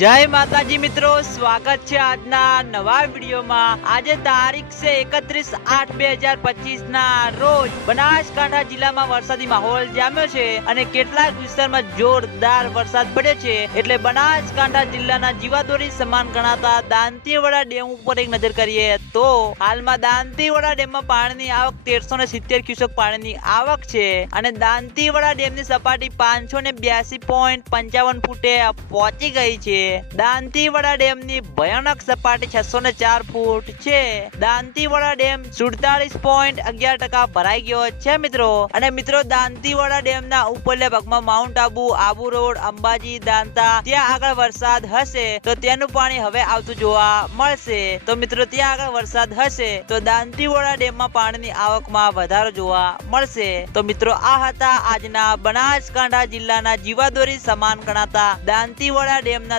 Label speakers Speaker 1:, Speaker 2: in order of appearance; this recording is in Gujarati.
Speaker 1: જય માતાજી મિત્રો, સ્વાગત છે આજના નવા વિડીયોમાં. આજે તારીખ છે એકત્રીસ આઠ બે હજાર પચીસ ના રોજ બનાસકાંઠા જિલ્લામાં વરસાદી માહોલ જામ્યો છે અને કેટલાક વિસ્તારમાં જોરદાર વરસાદ પડ્યો છે. એટલે બનાસકાંઠા જિલ્લાના જીવાદોરી સમાન ગણાતા દાંતીવાડા ડેમ ઉપર એક નજર કરીએ તો હાલમાં દાંતીવાડા ડેમમાં પાણીની આવક તેરસો ને સિત્તેર ક્યુસેક પાણીની આવક છે અને દાંતીવાડા ડેમની સપાટી પાંચસો ને બ્યાસી પોઈન્ટ પંચાવન ફૂટે પહોંચી ગઈ છે. દાંતીવાડા ડેમની ભયાનક સપાટી છસો ને ચાર ફૂટ છે. દાંતીવાડા ડેમ સુડતાલીસ પોઈન્ટ અગિયાર ટકા ભરાઈ ગયો છે મિત્રો. અને મિત્રો, દાંતીવાડા ડેમના ઉપરલા ભાગમાં માઉન્ટ આબુ આબુ રોડ, અંબાજી, દાંતા, ત્યાં આગળ વરસાદ હશે, તો તેનું પાણી હવે આવતું જોવા મળશે. તો મિત્રો, ત્યાં આગળ વરસાદ હશે, તો દાંતીવાડા ડેમમાં પાણીની આવકમાં વધારો જોવા મળશે. તો મિત્રો, આ હતા આજના બનાસકાંઠા જિલ્લાના જીવાદોરી સમાન ગણાતા દાંતીવાડા ડેમના